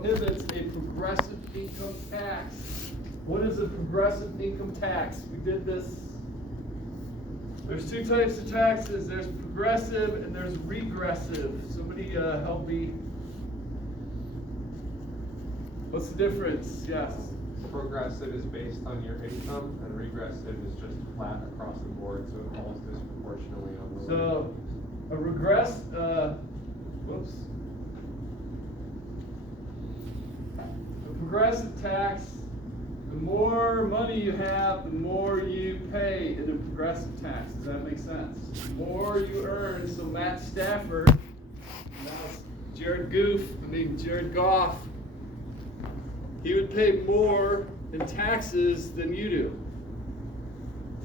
prohibits a progressive income tax. What is a progressive income tax? We did this. There's two types of taxes. There's progressive and there's regressive. Somebody help me. What's the difference? Yes. Progressive is based on your income, and regressive is just flat across the board, so it falls disproportionately on the. So a progressive tax, the more money you have, the more you pay in a progressive tax. Does that make sense? The more you earn, so Matt Stafford, Jared Goff, he would pay more in taxes than you do.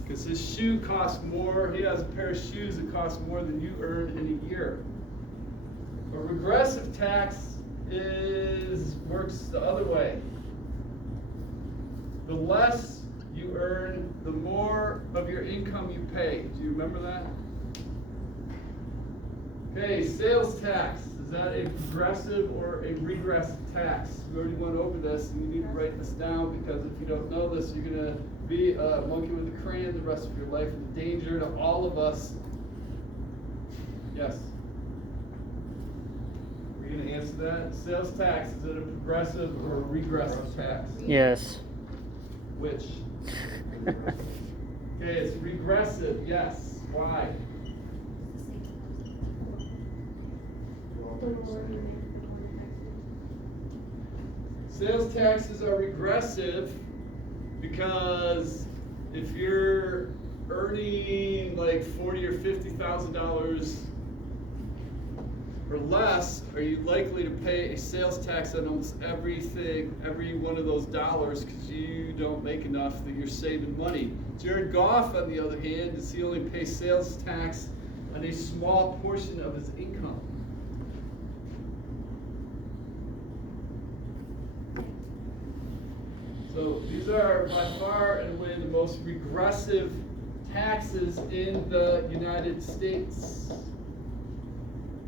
Because his shoe costs more, he has a pair of shoes that cost more than you earn in a year. A regressive tax works the other way. The less you earn, the more of your income you pay. Do you remember that? Okay, sales tax. Is that a progressive or a regressive tax? We already went over this, and you need to write this down, because if you don't know this, you're going to be a monkey with a crayon the rest of your life, and the danger to all of us. Yes? Are you going to answer that? Sales tax, is it a progressive or a regressive tax? Yes. Which? Okay, it's regressive, yes. Why? Sales taxes are regressive because if you're earning like $40,000 or $50,000 or less, are you likely to pay a sales tax on almost everything, every one of those dollars, because you don't make enough that you're saving money. Jared Goff, on the other hand, does he only pay sales tax on a small portion of his income? So these are by far and away the most regressive taxes in the United States.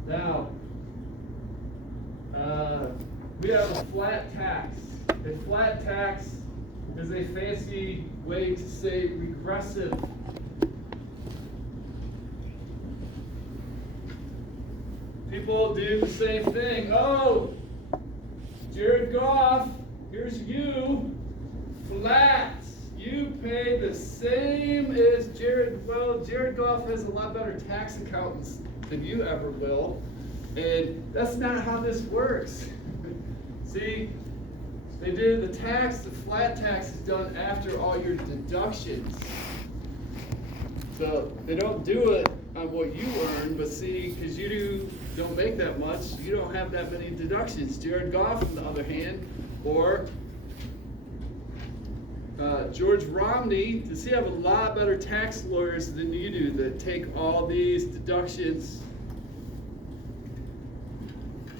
Now, we have a flat tax. A flat tax is a fancy way to say regressive. People do the same thing. Oh, Jared Goff, here's you. Flat. You pay the same as Jared. Well, Jared Goff has a lot better tax accountants than you ever will. And that's not how this works. See, they do the flat tax is done after all your deductions. So they don't do it on what you earn, but see, because you don't make that much, you don't have that many deductions. Jared Goff, on the other hand, or George Romney, does he have a lot better tax lawyers than you do that take all these deductions?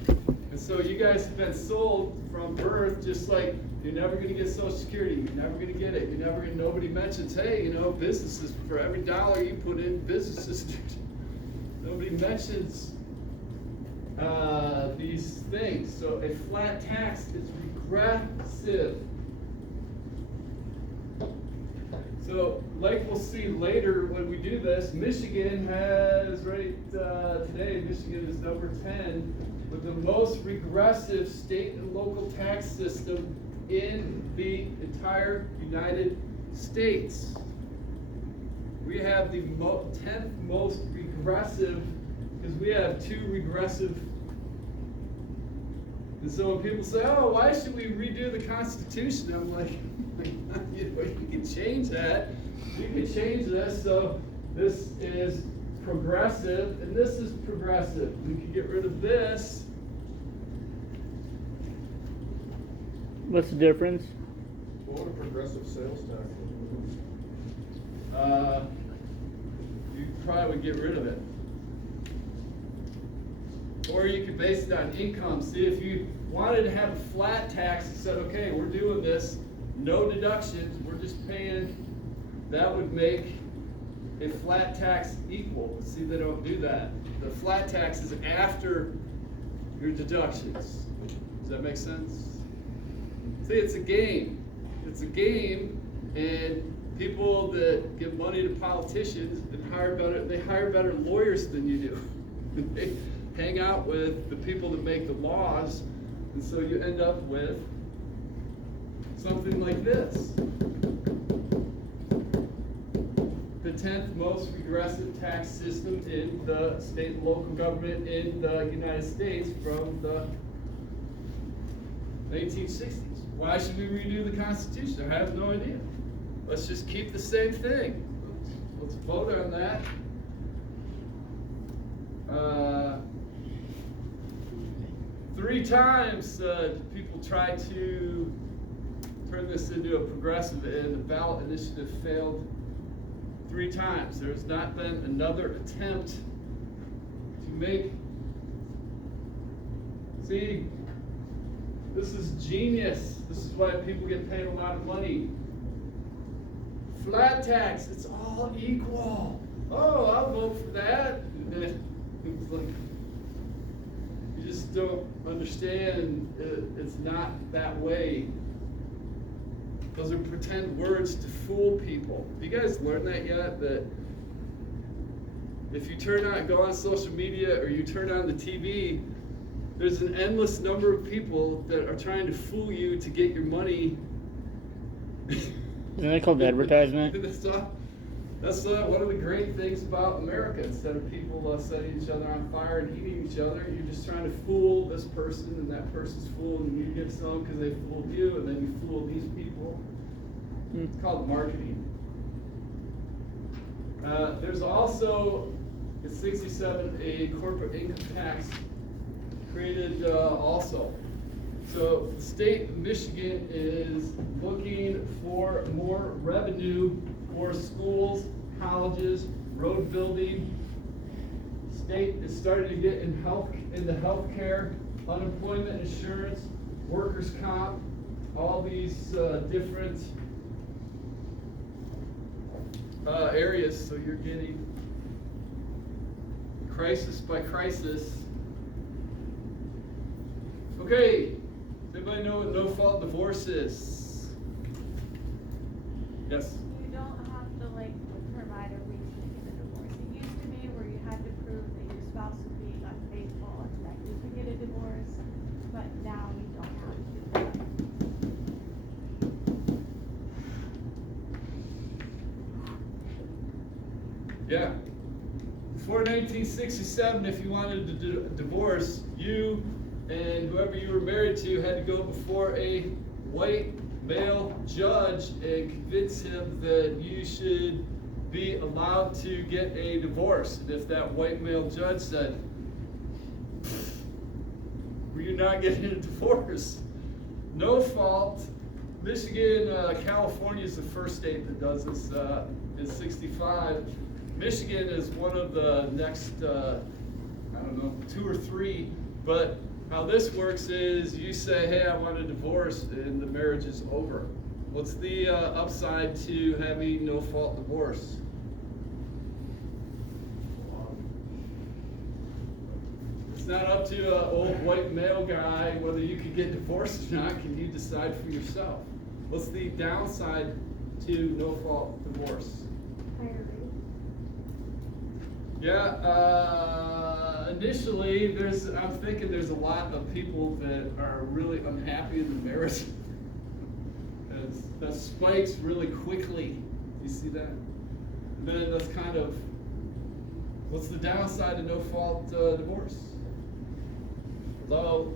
And so you guys have been sold from birth just like you're never going to get Social Security, you're never going to get it, nobody mentions, hey, businesses, for every dollar you put in businesses, nobody mentions these things. So a flat tax is regressive. So, like we'll see later when we do this, Michigan has, today, Michigan is number 10 with the most regressive state and local tax system in the entire United States. We have the 10th most regressive, because we have 2 regressive. And so when people say, oh, why should we redo the Constitution? I'm like, you can change that. You can change this. So this is progressive, and this is progressive. We can get rid of this. What's the difference? What would a progressive sales tax You probably would get rid of it. Or you could base it on income. See, if you wanted to have a flat tax and said, okay, we're doing this, no deductions, we're just paying, that would make a flat tax equal. See, they don't do that. The flat tax is after your deductions. Does that make sense? See, it's a game. It's a game, and people that give money to politicians and they hire better lawyers than you do. They hang out with the people that make the laws, and so you end up with something like this. The 10th most regressive tax system in the state and local government in the United States from the 1960s. Why should we redo the Constitution? I have no idea. Let's just keep the same thing. Let's vote on that. 3 times people tried to turn this into a progressive, and the ballot initiative failed 3 times. There's not been another attempt to make. See, this is genius. This is why people get paid a lot of money. Flat tax, it's all equal. Oh, I'll vote for that. It's like, you just don't understand. It's not that way. Those are pretend words to fool people. Have you guys learned that yet? That if you go on social media or you turn on the TV, there's an endless number of people that are trying to fool you to get your money. Isn't that called advertisement? That's one of the great things about America. Instead of people setting each other on fire and eating each other, you're just trying to fool this person, and that person's fooled, and you get some because they fooled you, and then you fool these people. It's called marketing. There's also, in 1967, a corporate income tax created also. So the state of Michigan is looking for more revenue for schools, colleges, road building. State is starting to get into healthcare, unemployment insurance, workers' comp, all these different areas. So you're getting crisis by crisis. Okay, does anybody know what no-fault divorce is? Yes? You don't have to provide a reason to get a divorce. It used to be where you had to prove that your spouse was being unfaithful and that you could get a divorce, but now you don't have to do that. Yeah. Before 1967, if you wanted to do a divorce, you and whoever you were married to had to go before a white male judge and convince him that you should be allowed to get a divorce. And if that white male judge said, well, you're not getting a divorce, no fault. Michigan, California is the first state that does this in 65. Michigan is one of the next, 2 or 3, but how this works is you say, hey, I want a divorce, and the marriage is over. What's the upside to having no-fault divorce? It's not up to an old white male guy whether you can get divorced or not. Can you decide for yourself? What's the downside to no-fault divorce? Higher rate. Yeah, initially, I'm thinking there's a lot of people that are really unhappy in the marriage. That spikes really quickly. You see that? And then that's kind of, what's the downside of no-fault divorce? Although